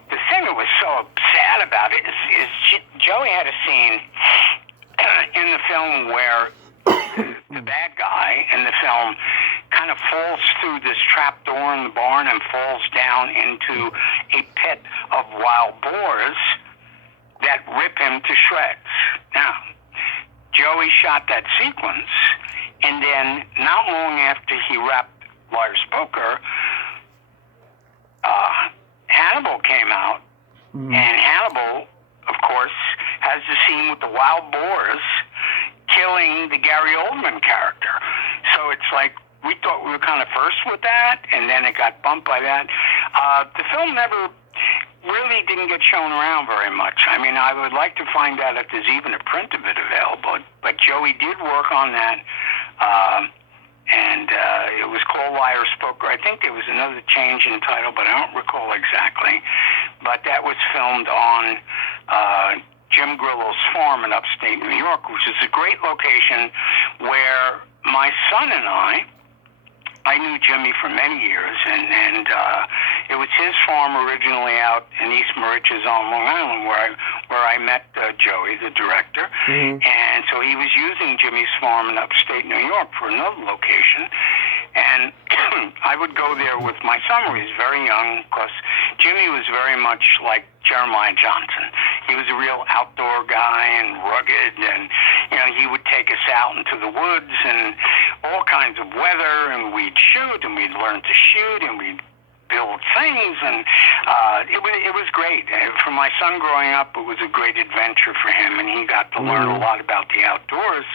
the thing that was so sad about it is Joey had a scene in the film where the bad guy in the film kind of falls through this trap door in the barn and falls down into a pit of wild boars that rip him to shreds. Now, Joey shot that sequence, and then not long after he wrapped Liar's Poker, Hannibal came out, and Hannibal, of course, has the scene with the wild boars killing the Gary Oldman character. So it's like we thought we were kind of first with that, and then it got bumped by that. The film never really didn't get shown around very much. I mean, I would like to find out if there's even a print of it available. But Joey did work on that, and it was called Liar Spoker. I think there was another change in title, but I don't recall exactly. But that was filmed on Jim Grillo's farm in upstate New York, which is a great location where my son and I knew Jimmy for many years, and it was his farm originally out in East Moriches on Long Island where I met Joey, the director. Mm-hmm. And so he was using Jimmy's farm in upstate New York for another location. And I would go there with my son when he was very young, because Jimmy was very much like Jeremiah Johnson. He was a real outdoor guy and rugged, and he would take us out into the woods and all kinds of weather, and we'd shoot, and we'd learn to shoot, and we'd build things, and it was great. For my son growing up, it was a great adventure for him, and he got to learn a lot about the outdoors,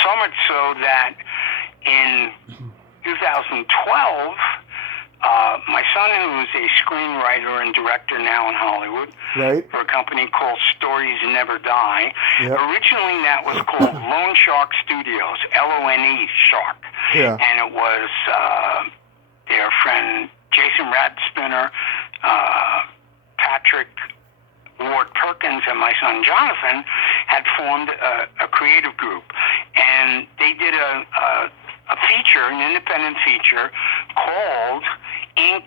so much so that in 2012, my son, who's a screenwriter and director now in Hollywood, right, for a company called Stories Never Die. Yep. Originally, that was called Lone Shark Studios, Lone Shark. Yeah. And it was their friend Jason Radspinner, Patrick Ward Perkins, and my son Jonathan had formed a creative group, and they did a feature, an independent feature called Ink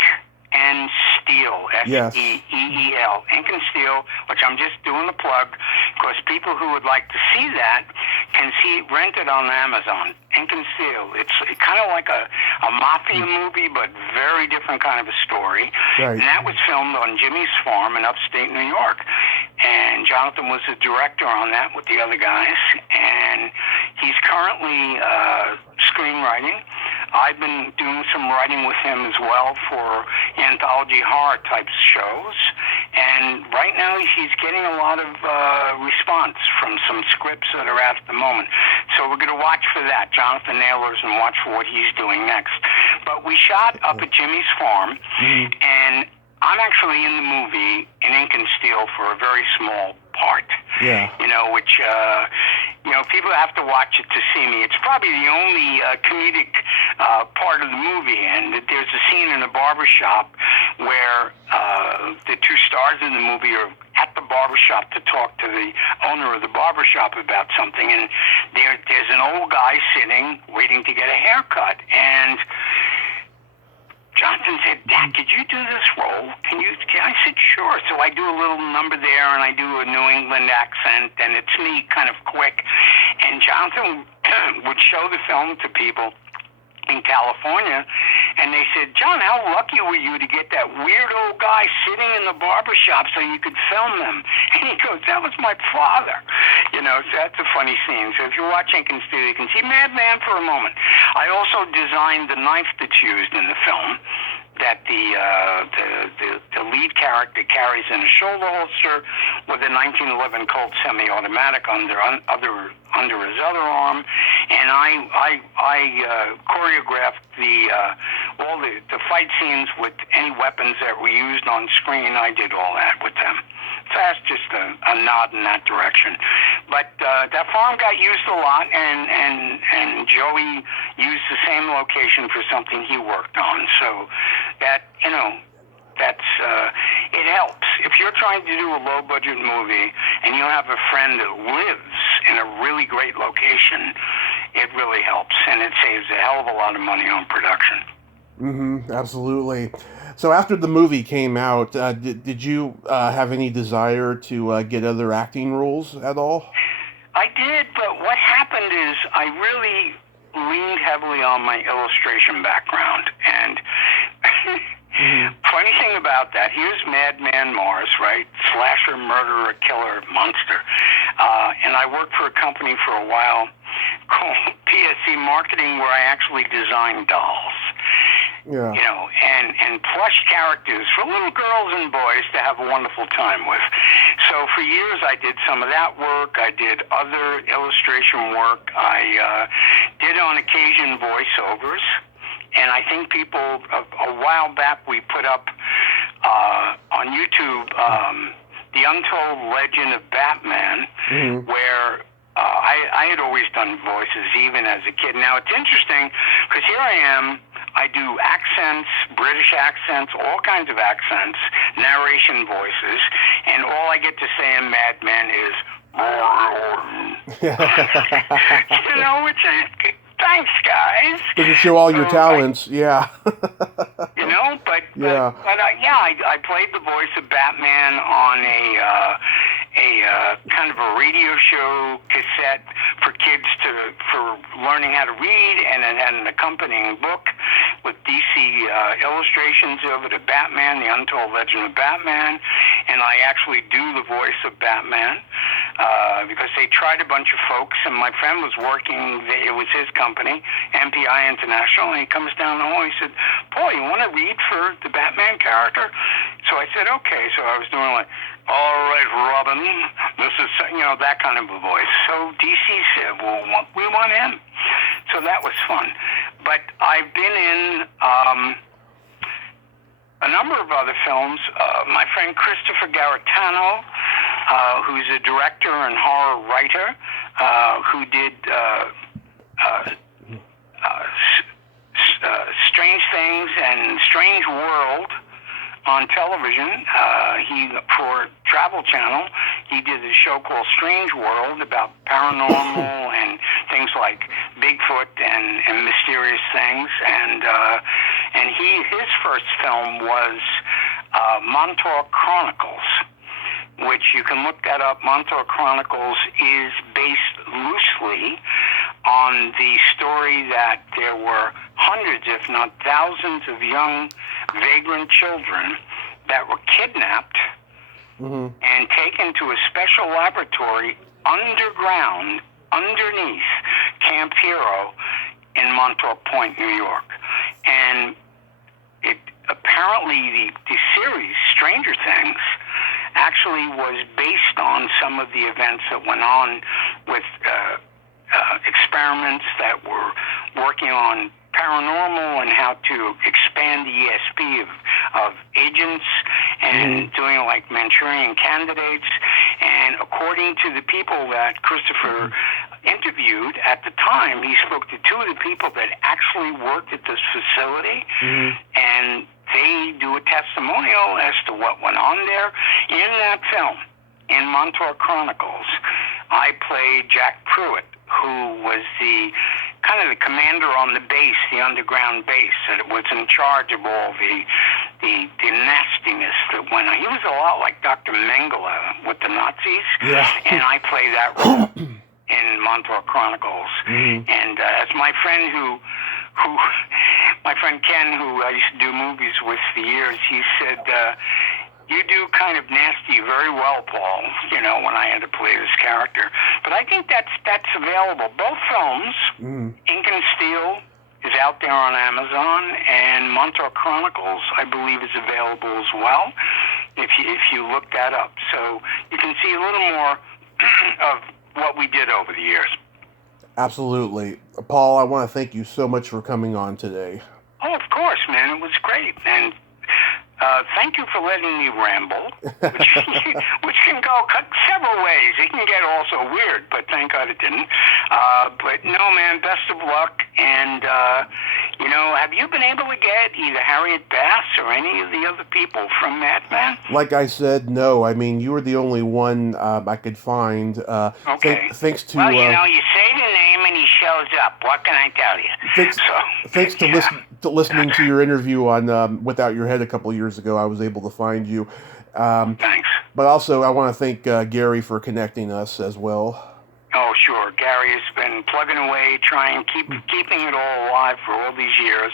and Steel, S-E-E-E-L, Ink and Steel, which I'm just doing the plug, because people who would like to see that can rent it on Amazon. Ink and Steel. It's kind of like a mafia movie, but very different kind of a story. Right. And that was filmed on Jimmy's farm in upstate New York. And Jonathan was the director on that with the other guys. And he's currently screenwriting. I've been doing some writing with him as well for anthology horror type shows. And right now he's getting a lot of response from some scripts that are out at the moment. So we're going to watch for that, Jonathan Ehlers, and watch for what he's doing next. But we shot up at Jimmy's farm, and I'm actually in the movie in Ink and Steel for a very small part. Yeah. Which people have to watch it to see me. It's probably the only comedic part of the movie, and there's a scene in a barbershop where the two stars in the movie are at the barbershop to talk to the owner of the barbershop about something, and there's an old guy sitting waiting to get a haircut, and Jonathan said, "Dad, could you do this role? I said, "Sure." So I do a little number there, and I do a New England accent, and it's me kind of quick. And Jonathan would show the film to people in California, and they said, "John, how lucky were you to get that weird old guy sitting in the barbershop so you could film them?" And he goes, "That was my father." So that's a funny scene. So if you're watching Ink and Steel, you can see Madman for a moment. I also designed the knife that's used in the film that the lead character carries in a shoulder holster with a 1911 Colt semi-automatic under his other arm, and I choreographed all the fight scenes with any weapons that were used on screen. I did all that with them. So that's just a nod in that direction. But that farm got used a lot, and Joey used the same location for something he worked on. So that, that's it helps. If you're trying to do a low-budget movie and you have a friend that lives in a really great location, it really helps, and it saves a hell of a lot of money on production. Absolutely. So after the movie came out, did you have any desire to get other acting roles at all? I did, but what happened is I really leaned heavily on my illustration background, and funny thing about that, here's Madman Marz, right? Slasher, murderer, killer, monster. And I worked for a company for a while called PSC Marketing, where I actually designed dolls. Yeah. And plush characters for little girls and boys to have a wonderful time with. So for years I did some of that work. I did other illustration work. I did on occasion voiceovers. And I think people, a while back we put up on YouTube The Untold Legend of Batman, where I had always done voices even as a kid. Now it's interesting because here I am. I do accents, British accents, all kinds of accents, narration voices, and all I get to say in Madman is, thanks, guys. Doesn't show all your talents, I played the voice of Batman on a kind of a radio show cassette for kids for learning how to read, and it had an accompanying book with DC illustrations of it of Batman, The Untold Legend of Batman, and I actually do the voice of Batman because they tried a bunch of folks, and my friend was working, it was his company, MPI International, and he comes down the hall, he said, Paul, you want to read for the Batman character? So I said, okay, so I was doing like, all right, Robin, this is, that kind of a voice. So DC said, well, we want him. So that was fun. But I've been in a number of other films. My friend Christopher Garetano, who's a director and horror writer, who did Strange Things and Strange World on television. For Travel Channel, he did a show called Strange World about paranormal and things like Bigfoot and mysterious things. And his first film was Montauk Chronicles, which you can look that up. Montauk Chronicles is based loosely on the story that there were hundreds, if not thousands, of young vagrant children that were kidnapped and taken to a special laboratory underground, underneath Camp Hero in Montauk Point, New York. And it apparently the series, Stranger Things, actually was based on some of the events that went on with experiments that were working on paranormal and how to expand the ESP of agents and doing like Manchurian candidates. And according to the people that Christopher interviewed at the time, he spoke to two of the people that actually worked at this facility, and they do a testimonial as to what went on there. In that film, in Montauk Chronicles, I played Jack Pruitt, who was the kind of the commander on the base, the underground base, that was in charge of all the nastiness that went on. He was a lot like Dr. Mengele with the Nazis, and I play that role in Montauk Chronicles. And as my friend my friend Ken, who I used to do movies with for years, he said, you do kind of nasty very well, Paul, when I had to play this character. But I think that's available. Both films, Ink and Steel is out there on Amazon, and Montauk Chronicles, I believe, is available as well, if you look that up. So you can see a little more of what we did over the years. Absolutely. Paul, I want to thank you so much for coming on today. Oh, of course, man. It was great. And thank you for letting me ramble, which can go several ways. It can get also weird, but thank God it didn't. But no, man, best of luck. And, have you been able to get either Harriet Bass or any of the other people from Madman? Like I said, no. I mean, you were the only one I could find. Okay. Thanks to... Well, you say the name and he shows up. What can I tell you? Thanks to listening to your interview on Without Your Head a couple of years ago, I was able to find you. Thanks. But also, I want to thank Gary for connecting us as well. Oh, sure. Gary has been plugging away, keeping it all alive for all these years.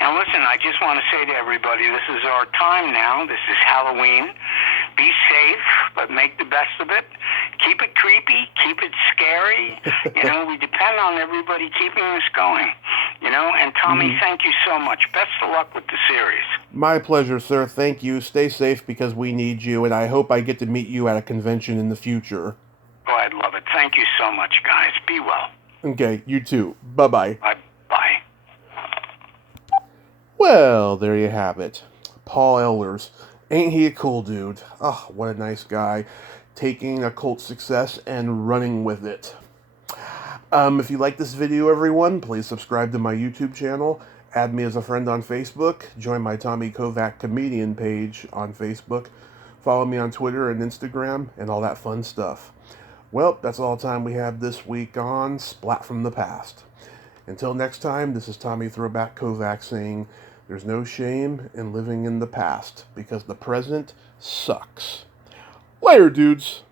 And listen, I just want to say to everybody, this is our time now. This is Halloween. Be safe, but make the best of it. Keep it creepy. Keep it scary. We depend on everybody keeping this going. And Tommy, thank you so much. Best of luck with the series. My pleasure, sir. Thank you. Stay safe because we need you, and I hope I get to meet you at a convention in the future. Oh, I'd love it. Thank you so much, guys. Be well. Okay, you too. Bye-bye. Bye. Well, there you have it. Paul Ehlers. Ain't he a cool dude? Oh, what a nice guy. Taking a cult success and running with it. If you like this video, everyone, please subscribe to my YouTube channel. Add me as a friend on Facebook. Join my Tommy Kovac comedian page on Facebook. Follow me on Twitter and Instagram and all that fun stuff. Well, that's all the time we have this week on Splat from the Past. Until next time, this is Tommy Throwback Kovac saying, there's no shame in living in the past because the present sucks. Later, dudes.